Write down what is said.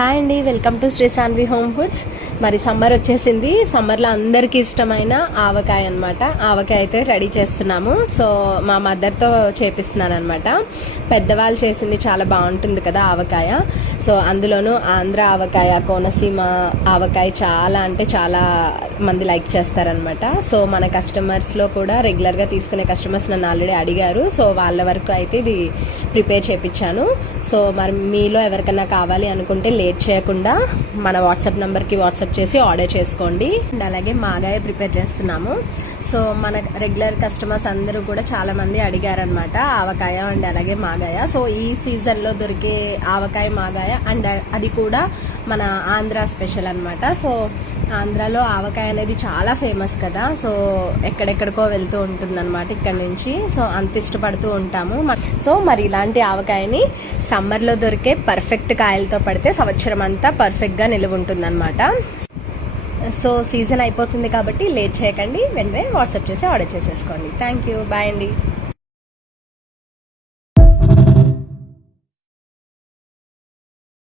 Hi అండి, welcome to Shri Saanvi home foods. మరి summer వచ్చేసింది. సమ్మర్లో అందరికీ ఇష్టమైన ఆవకాయ అనమాట. ఆవకాయ అయితే రెడీ చేస్తున్నాము. సో మా మదర్తో చేపిస్తున్నాను అనమాట. పెద్దవాళ్ళు చేసింది చాలా బాగుంటుంది కదా ఆవకాయ. సో అందులోనూ ఆంధ్ర ఆవకాయ, కోనసీమ ఆవకాయ చాలా అంటే చాలా మంది లైక్ చేస్తారనమాట. సో మన కస్టమర్స్లో కూడా రెగ్యులర్గా తీసుకునే కస్టమర్స్ నన్ను ఆల్రెడీ అడిగారు. సో వాళ్ళ వరకు అయితే ఇది ప్రిపేర్ చేయించాను. సో మరి మీలో ఎవరికైనా కావాలి అనుకుంటే లేట్ చేయకుండా మన వాట్సాప్ నెంబర్కి వాట్సాప్ చేసి ఆర్డర్ చేసుకోండి. అండ్ అలాగే మాగాయ ప్రిపేర్ చేస్తున్నాము. సో మన రెగ్యులర్ కస్టమర్స్ అందరూ కూడా చాలా మంది అడిగారనమాట ఆవకాయ అండ్ అలాగే మాగాయ. సో ఈ సీజన్లో దొరికే ఆవకాయ మాగాయ అండ్ అది కూడా మన ఆంధ్ర స్పెషల్ అనమాట. సో ఆంధ్రాలో ఆవకాయ అనేది చాలా ఫేమస్ కదా. సో ఎక్కడెక్కడికో వెళ్తూ ఉంటుందన్నమాట ఇక్కడ నుంచి. సో అంత ఇష్టపడుతూ ఉంటాము. సో మరి ఇలాంటి ఆవకాయని సమ్మర్లో దొరికే పర్ఫెక్ట్ కాయలతో పడితే సంవత్సరం అంతా పర్ఫెక్ట్గా నిలువ ఉంటుందన్నమాట. సో సీజన్ అయిపోతుంది కాబట్టి లేట్ చేయకండి, వెంటనే వాట్సాప్ చేసి ఆర్డర్ చేసేసుకోండి. థ్యాంక్ యూ, బాయ్ అండి.